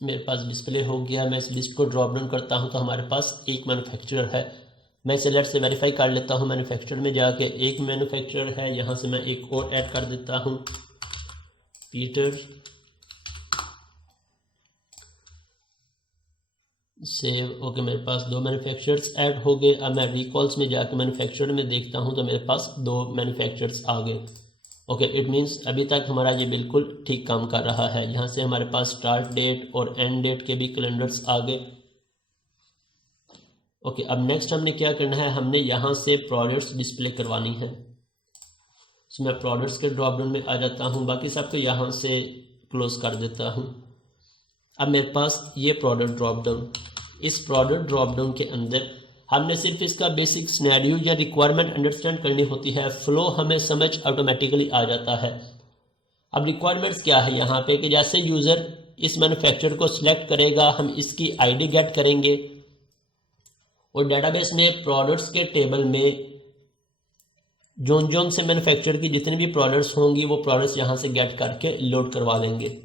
मेरे पास डिस्प्ले हो गया। मैं इस लिस्ट को ड्रॉप डाउन करता हूं तो हमारे पास एक मैन्युफैक्चरर है। मैं इसे लेट से वेरीफाई कर लेता हूं। मैन्युफैक्चरर में जाके एक मैन्युफैक्चरर है, यहाँ से मैं एक और ऐड कर देता हूं, पीटर। सेव। ओके, मेरे पास दो मैन्युफैक्चरर्स ऐड हो गए। अब मैं रिकॉल्स में जाके मैन्युफैक्चरर में देखता हूं तो मेरे पास दो मैन्युफैक्चरर्स आ गए। ओके, इट मीन्स अभी तक हमारा ये बिल्कुल ठीक काम कर रहा है। यहाँ से हमारे पास स्टार्ट डेट और एंड डेट के भी कैलेंडर्स आ गए। ओके, अब नेक्स्ट हमने क्या करना है, हमने यहाँ से प्रोडक्ट्स डिस्प्ले करवानी है। तो मैं प्रोडक्ट्स के ड्रॉप डाउन में आ जाता हूँ, बाकी सबको यहाँ से क्लोज कर देता हूँ। अब मेरे पास ये प्रोडक्ट ड्रॉप डाउन, इस प्रोडक्ट ड्रॉप डाउन के अंदर हमने सिर्फ इसका बेसिक सिनेरियो या रिक्वायरमेंट अंडरस्टैंड करनी होती है, फ्लो हमें समझ ऑटोमेटिकली आ जाता है। अब रिक्वायरमेंट्स क्या है यहाँ पे कि जैसे यूज़र इस मैन्युफैक्चरर को सिलेक्ट करेगा, हम इसकी आईडी गेट करेंगे और डेटाबेस में प्रोडक्ट्स के टेबल में जोन जोन से मैन्युफैक्चरर की जितनी भी प्रोडक्ट्स होंगी वो प्रोडक्ट्स यहाँ से गेट करके लोड करवा लेंगे।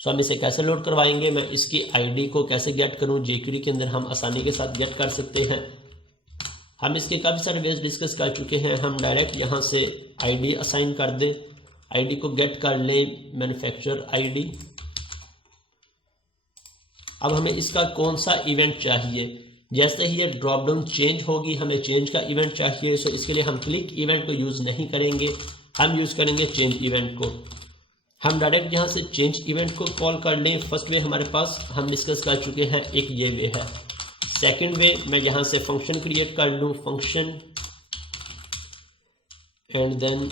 सो हम इसे कैसे लोड करवाएंगे, मैं इसकी आईडी को कैसे गेट करूँ, जेक्यूरी के अंदर हम आसानी के साथ गेट कर सकते हैं। हम इसके काफ़ी सारे वेज डिस्कस कर चुके हैं। हम डायरेक्ट यहाँ से आईडी असाइन कर दें, आईडी को गेट कर लें, मैन्युफैक्चरर आईडी। अब हमें इसका कौन सा इवेंट चाहिए, जैसे ही ये ड्रॉप डाउन चेंज होगी हमें चेंज का इवेंट चाहिए। सो इसके लिए हम क्लिक इवेंट को यूज़ नहीं करेंगे, हम यूज़ करेंगे चेंज इवेंट को। हम डायरेक्ट यहाँ से चेंज इवेंट को कॉल कर लें। फर्स्ट वे हमारे पास हम डिस्कस कर चुके हैं, एक ये वे है। सेकंड वे, मैं यहाँ से फंक्शन क्रिएट कर लूँ, function and then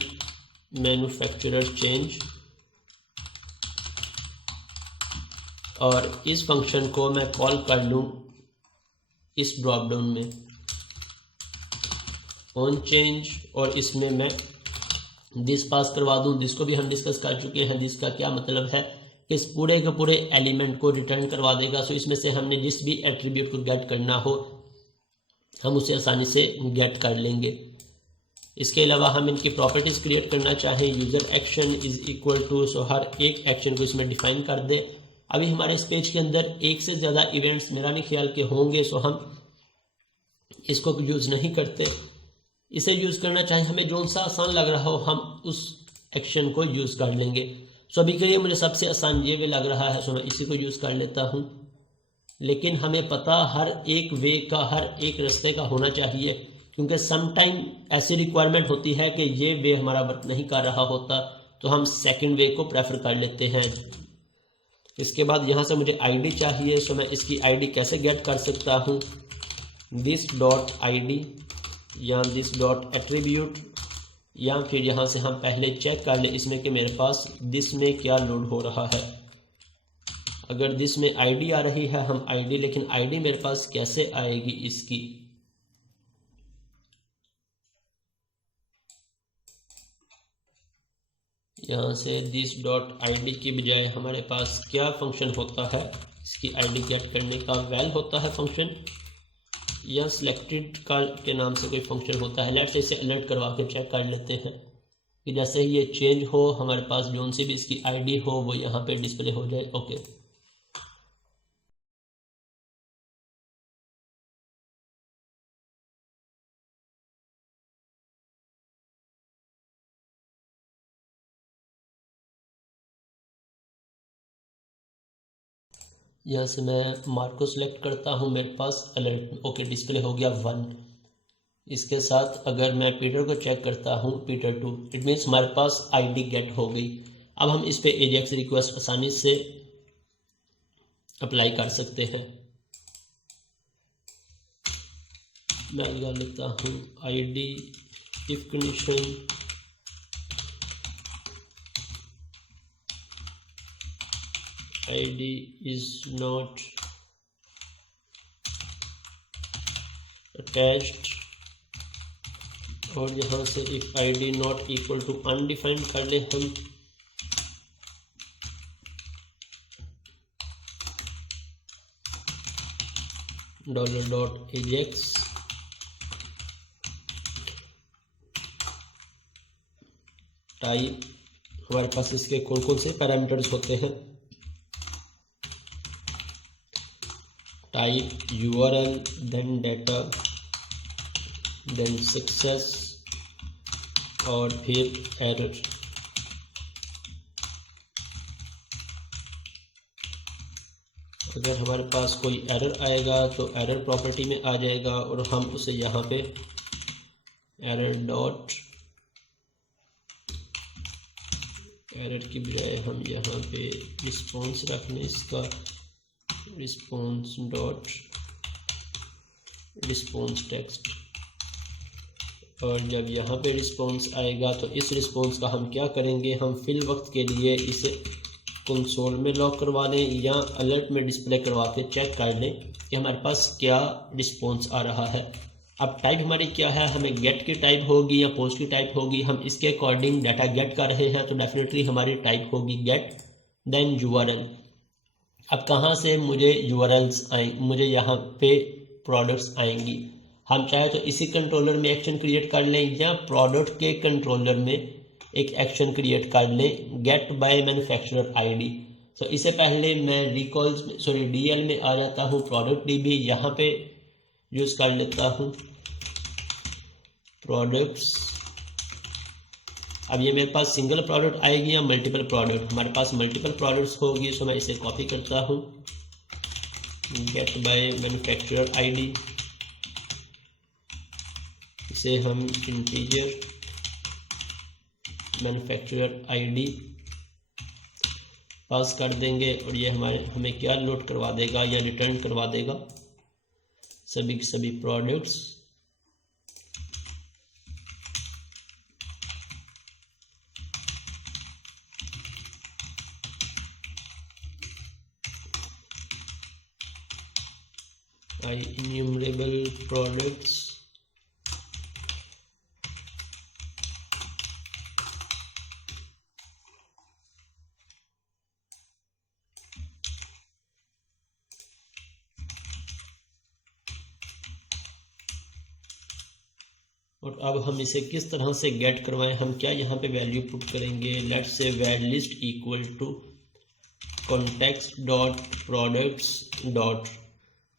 manufacturer change, और इस फंक्शन को मैं कॉल कर लूँ इस ड्रॉप डाउन में ऑन चेंज, और इसमें मैं दिस पास करवा दूं। दिस को भी हम डिस्कस कर चुके हैं। दिस का क्या मतलब है कि इस पूरे के पूरे एलिमेंट को रिटर्न करवा देगा। सो इसमें से हमने जिस भी एट्रीब्यूट को गेट करना हो हम उसे आसानी से गेट कर लेंगे। इसके अलावा हम इनकी प्रॉपर्टीज़ क्रिएट करना चाहें, user action is equal to, so हर एक एक्शन को इसमें डिफाइन कर दे। अभी हमारे इस पेज के अंदर एक से ज़्यादा इवेंट्स मेरा नहीं ख्याल के होंगे, सो हम इसको यूज़ नहीं करते। इसे यूज़ करना चाहें, हमें जो सा आसान लग रहा हो हम उस एक्शन को यूज़ कर लेंगे। सो अभी के लिए मुझे सबसे आसान ये वे लग रहा है, सो मैं इसी को यूज़ कर लेता हूँ। लेकिन हमें पता हर एक वे का, हर एक रास्ते का होना चाहिए, क्योंकि सम टाइम ऐसी रिक्वायरमेंट होती है कि ये वे हमारा वर्क नहीं कर रहा होता, तो हम सेकंड वे को प्रेफर कर लेते हैं। इसके बाद यहाँ से मुझे आईडी चाहिए, सो मैं इसकी आईडी कैसे गेट कर सकता हूँ, दिस डॉट आईडी या दिस डॉट एट्रीब्यूट, या फिर यहाँ से हम पहले चेक कर लें इसमें कि मेरे पास दिस में क्या लोड हो रहा है। अगर दिस में आईडी आ रही है हम आईडी, लेकिन आईडी मेरे पास कैसे आएगी इसकी, यहाँ से दिस डॉट आईडी की बजाय हमारे पास क्या फंक्शन होता है, इसकी आईडी गेट करने का वैल होता है फंक्शन, या सिलेक्टेड का के नाम से कोई फंक्शन होता है। लेट्स इसे अलर्ट करवा के चेक कर लेते हैं कि जैसे ही ये चेंज हो हमारे पास जोन से भी इसकी आईडी हो वो यहाँ पे डिस्प्ले हो जाए। ओके, यहाँ से मैं मार्क को सिलेक्ट करता हूँ, मेरे पास अलर्ट ओके डिस्प्ले हो गया 1। इसके साथ अगर मैं पीटर को चेक करता हूँ, पीटर 2, इट मीन्स हमारे पास आईडी गेट हो गई। अब हम इस पे एजेक्स रिक्वेस्ट आसानी से अप्लाई कर सकते हैं। मैं लगा लेता हूँ ID if condition ID is not attached, और यहाँ से if ID not equal to undefined कर ले हम, $.ajax टाइप। हमारे पास इसके कौन कौन से पैरामीटर्स होते हैं, type URL then data then success और फिर एरर। अगर हमारे पास कोई एरर आएगा तो एरर प्रॉपर्टी में आ जाएगा और हम उसे यहाँ पे एरर की बजाय हम यहाँ पे रिस्पॉन्स रख लें, इसका रिस्पॉन्स टेक्स्ट। और जब यहाँ पे रिस्पॉन्स आएगा तो इस रिस्पॉन्स का हम क्या करेंगे, हम फिल वक्त के लिए इसे कंसोल में लॉक करवा लें या अलर्ट में डिस्प्ले करवा के चेक कर लें कि हमारे पास क्या रिस्पॉन्स आ रहा है। अब टाइप हमारी क्या है, हमें गेट की टाइप होगी या पोस्ट की टाइप होगी। हम इसके अकॉर्डिंग डाटा गेट कर रहे हैं तो डेफिनेटली हमारी टाइप होगी गेट देन URL। अब कहाँ से मुझे URLs मुझे यहाँ पे प्रोडक्ट्स आएंगी। हम चाहे तो इसी कंट्रोलर में एक्शन क्रिएट कर लें या प्रोडक्ट के कंट्रोलर में एक एक्शन क्रिएट कर लें गेट बाय मैन्युफैक्चरर ID। तो इससे पहले मैं DL में आ जाता हूँ, प्रोडक्ट DB यहाँ पे यूज़ कर लेता हूँ प्रोडक्ट्स। अब ये मेरे पास सिंगल प्रोडक्ट आएगी या मल्टीपल प्रोडक्ट, हमारे पास मल्टीपल प्रोडक्ट्स होगी। सो मैं इसे कॉपी करता हूँ गेट बाय मैन्युफैक्चरर ID, इसे हम इंटीजर मैन्युफैक्चरर ID पास कर देंगे और ये हमें क्या लोड करवा देगा या रिटर्न करवा देगा, सभी के सभी प्रोडक्ट्स। इन्यूमरेबल प्रोडक्ट्स और अब हम इसे किस तरह से गेट करवाएं, हम क्या यहाँ पे वैल्यू पुट करेंगे, let's say val list equal to context dot products dot.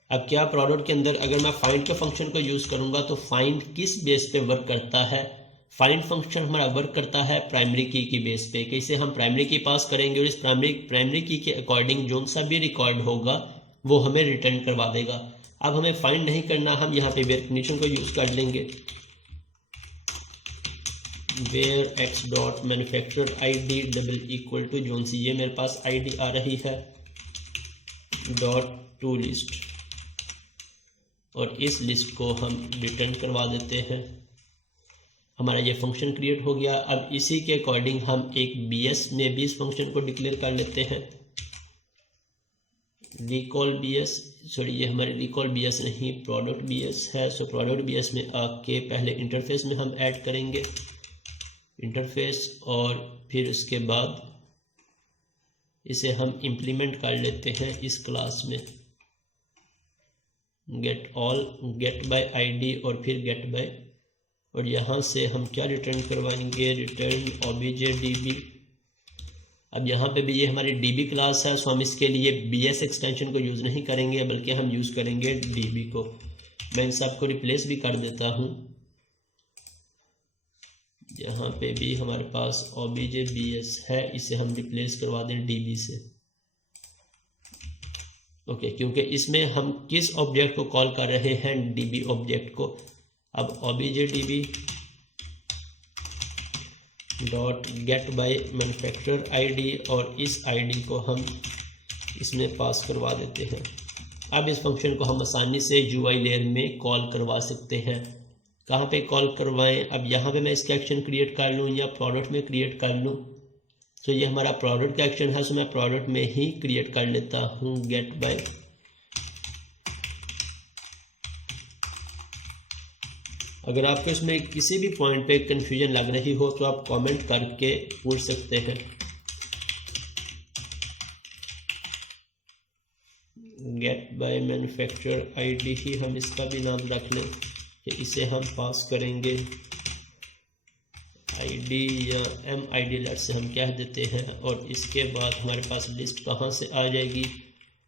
अब क्या प्रोडक्ट के अंदर अगर मैं फाइंड के फंक्शन को यूज़ करूँगा तो फाइंड किस बेस पे वर्क करता है, फाइंड फंक्शन हमारा वर्क करता है प्राइमरी की बेस पे। कैसे हम प्राइमरी की पास करेंगे और इस प्राइमरी की के अकॉर्डिंग जो सा भी रिकॉर्ड होगा वो हमें रिटर्न करवा देगा। अब हमें फाइंड नहीं करना, हम यहाँ पे वेयर कंडीशन को यूज़ कर लेंगे where x dot manufacturer ID double equal to zone C, ये मेरे पास ID आ रही है डॉट टू लिस्ट और इस लिस्ट को हम रिटर्न करवा देते हैं। हमारा ये फंक्शन क्रिएट हो गया। अब इसी के अकॉर्डिंग हम एक BS में भी इस फंक्शन को डिक्लेयर कर लेते हैं रिकॉल BS। सॉरी, ये हमारे रिकॉल BS नहीं प्रोडक्ट BS है। सो प्रोडक्ट BS में आके पहले इंटरफेस में हम ऐड करेंगे इंटरफेस और फिर उसके बाद इसे हम इम्प्लीमेंट कर लेते हैं इस क्लास में गेट बाय ID और फिर गेट बाय, और यहाँ से हम क्या रिटर्न करवाएंगे, रिटर्न OBJDB। अब यहाँ पे भी ये हमारी DB क्लास है, सो हम इसके लिए BS एक्सटेंशन को यूज़ नहीं करेंगे बल्कि हम यूज़ करेंगे DB को। मैं इन सब को रिप्लेस भी कर देता हूँ। यहाँ पे भी हमारे पास OBJBS है, इसे हम रिप्लेस करवा दें DB से। ओके, क्योंकि इसमें हम किस ऑब्जेक्ट को कॉल कर रहे हैं, DB ऑब्जेक्ट को। अब OBJDB dot get by manufacturer ID और इस ID को हम इसमें पास करवा देते हैं। अब इस फंक्शन को हम आसानी से UI लेयर में कॉल करवा सकते हैं। कहाँ पे कॉल करवाएं, अब यहाँ पे मैं इसका एक्शन क्रिएट कर लूँ या प्रोडक्ट में क्रिएट कर लूँ। तो ये हमारा प्रोडक्ट का एक्शन है, सो मैं प्रोडक्ट में ही क्रिएट कर लेता हूँ गेट बाय। अगर आपको इसमें किसी भी पॉइंट पे कंफ्यूजन लग रही हो तो आप कमेंट करके पूछ सकते हैं। गेट बाय मैन्युफैक्चरर ID ही हम इसका भी नाम रख लें कि इसे हम पास करेंगे ID या MID लेट से हम कह देते हैं। और इसके बाद हमारे पास लिस्ट कहाँ से आ जाएगी,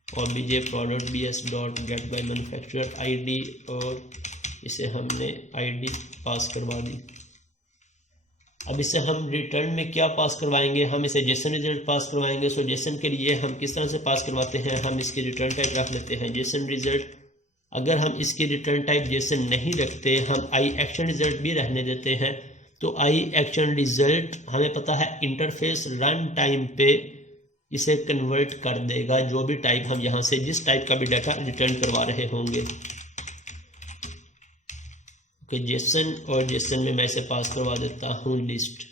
obj product bs dot get by manufacturer ID, और इसे हमने आईडी पास करवा दी। अब इसे हम रिटर्न में क्या पास करवाएंगे, हम इसे जेसन रिजल्ट पास करवाएंगे। सो जेसन के लिए हम किस तरह से पास करवाते हैं, हम इसकी रिटर्न टाइप रख लेते हैं जेसन रिजल्ट। अगर हम इसकी रिटर्न टाइप जेसन नहीं रखते, हम आई एक्शन रिजल्ट भी रहने देते हैं, तो आई एक्शन रिजल्ट हमें पता है इंटरफेस रन टाइम पे इसे कन्वर्ट कर देगा, जो भी टाइप हम यहाँ से जिस टाइप का भी डाटा रिटर्न करवा रहे होंगे। ओके, जेसन और जेसन में मैं इसे पास करवा देता हूँ लिस्ट।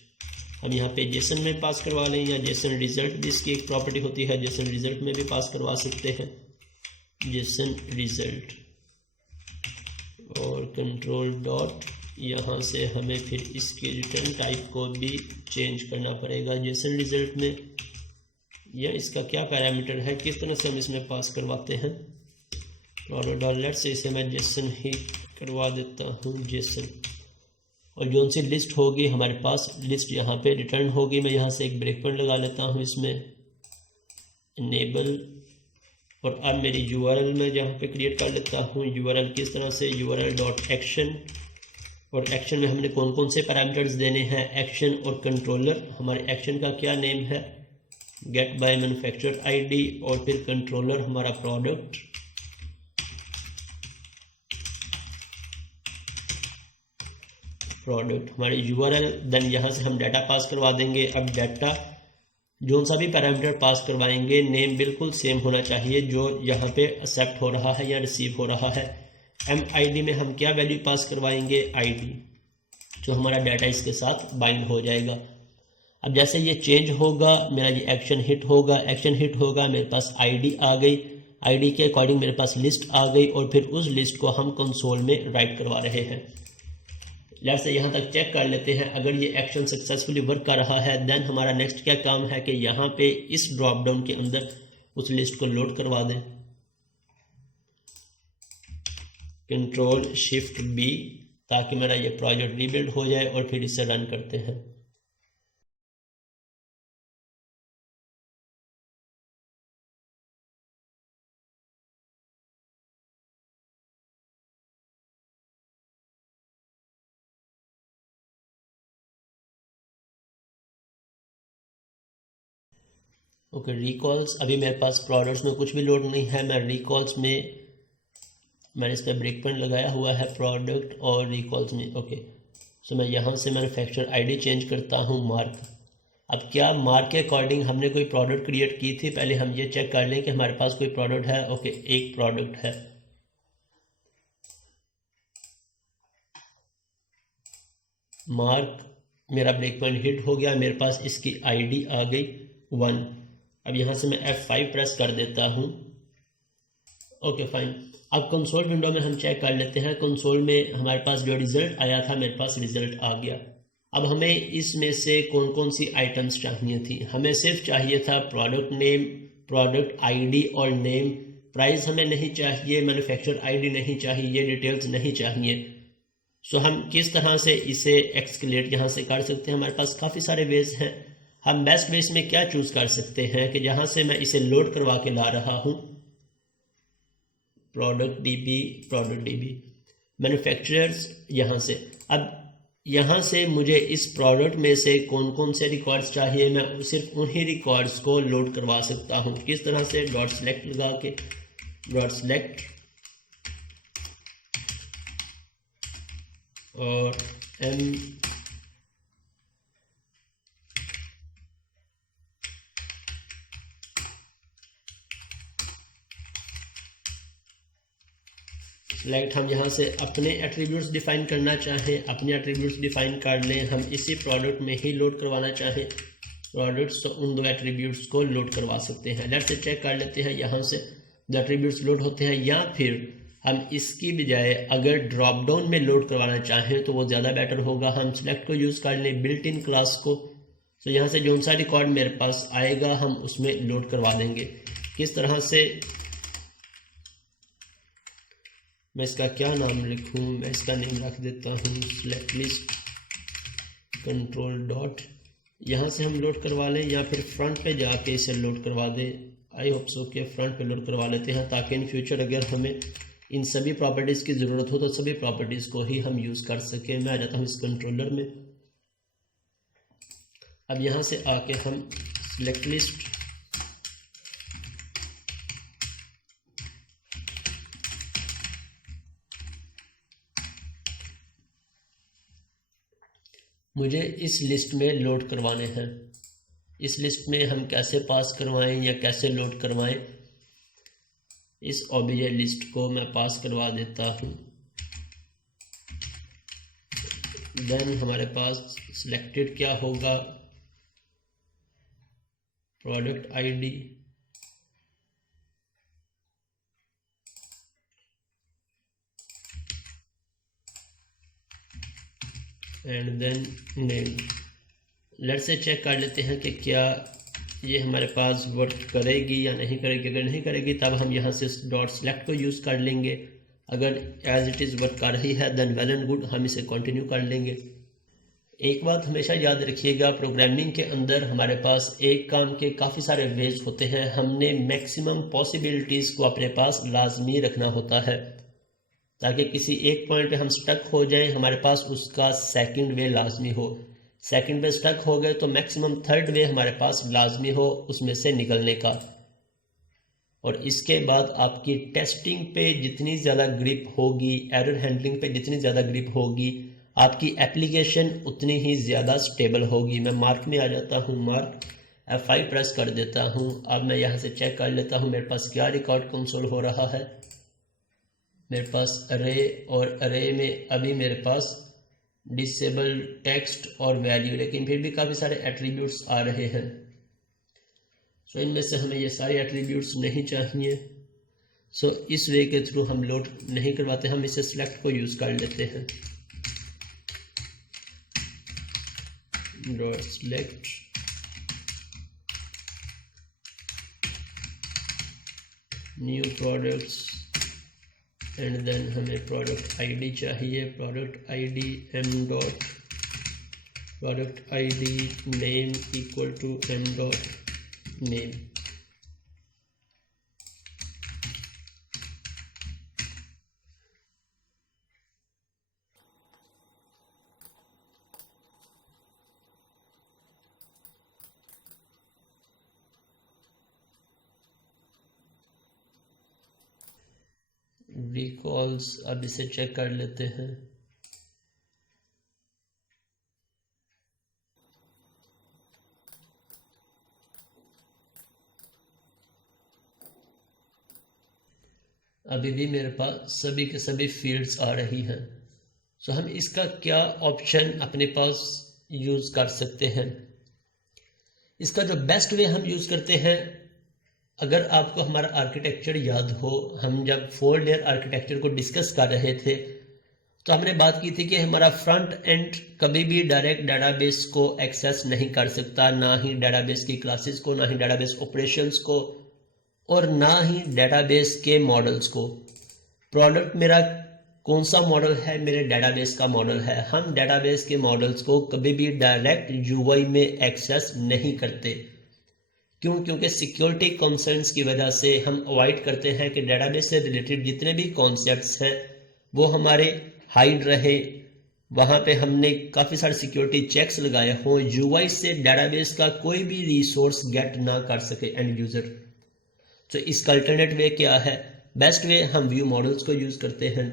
हम यहाँ पे जेसन में पास करवा लें, या जेसन रिजल्ट भी इसकी एक प्रॉपर्टी होती है, जेसन रिजल्ट में भी पास करवा सकते हैं जेसन रिजल्ट। और कंट्रोल डॉट, यहाँ से हमें फिर इसके रिटर्न टाइप को भी चेंज करना पड़ेगा जेसन रिजल्ट में, या इसका क्या पैरामीटर है, किस तरह से हम इसमें पास करवाते हैं। प्रोडक्ट डॉलर से इसे मैं जेसन ही करवा देता हूँ जेसन। और जो सी लिस्ट होगी हमारे पास, लिस्ट यहाँ पे रिटर्न होगी। मैं यहाँ से एक ब्रेक पॉइंट लगा लेता हूँ इसमें इनेबल, और अब मेरी यूआरएल में जहाँ पे क्रिएट कर लेता हूँ यूआरएल किस तरह से, यूआरएल डॉट एक्शन, और एक्शन में हमने कौन कौन से पैरामीटर्स देने हैं, एक्शन और कंट्रोलर। हमारे एक्शन का क्या नेम है, गेट बाय मैन्युफैक्चरर आईडी, और फिर कंट्रोलर हमारा प्रोडक्ट। हमारी यूआरएल, देन यहाँ से हम डाटा पास करवा देंगे। अब डाटा जो सा भी पैरामीटर पास करवाएंगे, नेम बिल्कुल सेम होना चाहिए जो यहाँ पे एक्सेप्ट हो रहा है या रिसीव हो रहा है। MID में हम क्या वैल्यू पास करवाएंगे, ID, जो हमारा डाटा इसके साथ बाइंड हो जाएगा। अब जैसे ये चेंज होगा, मेरा ये एक्शन हिट होगा, एक्शन हिट होगा, मेरे पास ID आ गई, ID के अकॉर्डिंग मेरे पास लिस्ट आ गई, और फिर उस लिस्ट को हम कंसोल में राइट करवा रहे हैं। लेट्स से यहाँ तक चेक कर लेते हैं। अगर ये एक्शन सक्सेसफुली वर्क कर रहा है, देन हमारा नेक्स्ट क्या काम है कि यहाँ पे इस ड्रॉप डाउन के अंदर उस लिस्ट को लोड करवा दें, कंट्रोल शिफ्ट B, ताकि मेरा ये प्रोजेक्ट रीबिल्ड हो जाए, और फिर इसे रन करते हैं। ओके, रिकॉल्स, अभी मेरे पास प्रोडक्ट्स में कुछ भी लोड नहीं है। मैं रिकॉल्स में, मैंने इस पर ब्रेक पॉइंट लगाया हुआ है प्रोडक्ट और रिकॉल्स में। ओके, सो मैं यहाँ से मैन्युफैक्चरर आईडी चेंज करता हूँ मार्क। अब क्या मार्क के अकॉर्डिंग हमने कोई प्रोडक्ट क्रिएट की थी, पहले हम ये चेक कर लें कि हमारे पास कोई प्रोडक्ट है। ओके, एक प्रोडक्ट है। मार्क, मेरा ब्रेक पॉइंट हिट हो गया, मेरे पास इसकी आईडी आ गई 1। अब यहाँ से मैं F5 प्रेस कर देता हूँ। Okay fine. अब कंसोल विंडो में हम चेक कर लेते हैं। कंसोल में हमारे पास जो रिजल्ट आया था, मेरे पास रिजल्ट आ गया। अब हमें इसमें से कौन कौन सी आइटम्स चाहिए थी, हमें सिर्फ चाहिए था प्रोडक्ट नेम, प्रोडक्ट आईडी और नेम। प्राइस हमें नहीं चाहिए, मैन्युफैक्चरर आईडी नहीं चाहिए, ये डिटेल्स नहीं चाहिए। सो हम किस तरह से इसे एक्सक्लेट यहाँ से कर सकते हैं, हमारे पास काफ़ी सारे वेज हैं। हम बेस्ट वेज में क्या चूज़ कर सकते हैं कि जहाँ से मैं इसे लोड करवा के ला रहा हूँ, प्रोडक्ट DB मैन्युफैक्चरर्स, यहाँ से। अब यहाँ से मुझे इस प्रोडक्ट में से कौन कौन से रिकॉर्ड्स चाहिए, मैं सिर्फ उन्हीं रिकॉर्ड्स को लोड करवा सकता हूँ। किस तरह से, डॉट सेलेक्ट लगा के, डॉट सेलेक्ट और सेलेक्ट, हम यहाँ से अपने एट्रीब्यूट्स डिफाइन करना चाहें, अपने एट्रीब्यूट्स डिफाइन कर लें। हम इसी प्रोडक्ट में ही लोड करवाना चाहें प्रोडक्ट्स, तो उन दो एट्रीब्यूट्स को लोड करवा सकते हैं। लेट्स से चेक कर लेते हैं यहाँ से दो एट्रीब्यूट्स लोड होते हैं, या फिर हम इसकी बजाय अगर ड्रॉप डाउन में लोड करवाना चाहें तो वो ज़्यादा बेटर होगा। हम सेलेक्ट को यूज़ कर लें, बिल्ट इन क्लास को। तो यहाँ से जो सा रिकॉर्ड मेरे पास आएगा हम उसमें लोड करवा देंगे। किस तरह से, मैं इसका क्या नाम लिखूँ, मैं इसका नेम रख देता हूँ सेलेक्ट लिस्ट, कंट्रोल डॉट, यहाँ से हम लोड करवा लें, या फिर फ्रंट पे जाके इसे लोड करवा दें। आई होप सो कि फ्रंट पे लोड करवा लेते हैं, ताकि इन फ्यूचर अगर हमें इन सभी प्रॉपर्टीज़ की ज़रूरत हो तो सभी प्रॉपर्टीज़ को ही हम यूज़ कर सकें। मैं आ जाता हूँ इस कंट्रोलर में। अब यहाँ से आके हम सिलेक्ट लिस्ट, मुझे इस लिस्ट में लोड करवाने हैं। इस लिस्ट में हम कैसे पास करवाएं या कैसे लोड करवाएं, इस ऑब्जेक्ट लिस्ट को मैं पास करवा देता हूं। देन हमारे पास सिलेक्टेड क्या होगा, product ID, and then name. Let's say check कर लेते हैं कि क्या ये हमारे पास वर्क करेगी या नहीं करेगी। अगर नहीं करेगी तब हम यहाँ से डॉट सेलेक्ट को यूज़ कर लेंगे। अगर एज इट इज़ वर्क कर रही है देन वेल एंड गुड, हम इसे कंटिन्यू कर लेंगे। एक बात हमेशा याद रखिएगा, प्रोग्रामिंग के अंदर हमारे पास एक काम के काफ़ी सारे वेज होते हैं। हमने मैक्सिमम पॉसिबिलिटीज़ को अपने पास लाजमी रखना होता है, ताकि किसी एक पॉइंट पे हम स्टक हो जाएं, हमारे पास उसका सेकंड वे लाजमी हो। सेकंड पे स्टक हो गए तो मैक्सिमम थर्ड वे हमारे पास लाजमी हो उसमें से निकलने का। और इसके बाद आपकी टेस्टिंग पे जितनी ज़्यादा ग्रिप होगी, एरर हैंडलिंग पे जितनी ज़्यादा ग्रिप होगी, आपकी एप्लीकेशन उतनी ही ज़्यादा स्टेबल होगी। मैं मार्क में आ जाता हूँ, मार्क F5 प्रेस कर देता हूँ। अब मैं यहाँ से चेक कर लेता हूँ मेरे पास क्या रिकॉर्ड कंसोल हो रहा है। मेरे पास अरे, और अरे में अभी मेरे पास डिसेबल टेक्स्ट और वैल्यू, लेकिन फिर भी काफ़ी सारे एट्रीब्यूट्स आ रहे हैं। सो इनमें से हमें ये सारे एट्रीब्यूट्स नहीं चाहिए। सो इस वे के थ्रू हम लोड नहीं करवाते, हम इसे सिलेक्ट को यूज़ कर लेते हैं। Dot select, new products, and then हमें प्रोडक्ट आईडी चाहिए। Product ID M dot product ID name equal to M dot name. Recalls, अब इसे चेक कर लेते हैं। अभी भी मेरे पास सभी के सभी फील्ड्स आ रही हैं। सो हम इसका क्या ऑप्शन अपने पास यूज़ कर सकते हैं। इसका जो बेस्ट वे हम यूज़ करते हैं, अगर आपको हमारा आर्किटेक्चर याद हो, हम जब 4 लेयर आर्किटेक्चर को डिस्कस कर रहे थे तो हमने बात की थी कि हमारा फ्रंट एंड कभी भी डायरेक्ट डाटाबेस को एक्सेस नहीं कर सकता, ना ही डाटाबेस की क्लासेस को, ना ही डाटाबेस ऑपरेशंस को, और ना ही डेटाबेस के मॉडल्स को। प्रोडक्ट मेरा कौन सा मॉडल है, मेरे डेटाबेस का मॉडल है। हम डेटाबेस के मॉडल्स को कभी भी डायरेक्ट यूआई में एक्सेस नहीं करते। क्यों? क्योंकि सिक्योरिटी कंसर्न्स की वजह से हम अवॉइड करते हैं कि डेटाबेस से रिलेटेड जितने भी कॉन्सेप्ट्स हैं वो हमारे हाइड रहे। वहाँ पे हमने काफ़ी सारे सिक्योरिटी चेक्स लगाए हों, यूआई से डेटाबेस का कोई भी रिसोर्स गेट ना कर सके एंड यूज़र। तो इसका अल्टरनेट वे क्या है? बेस्ट वे हम व्यू मॉडल्स को यूज़ करते हैं।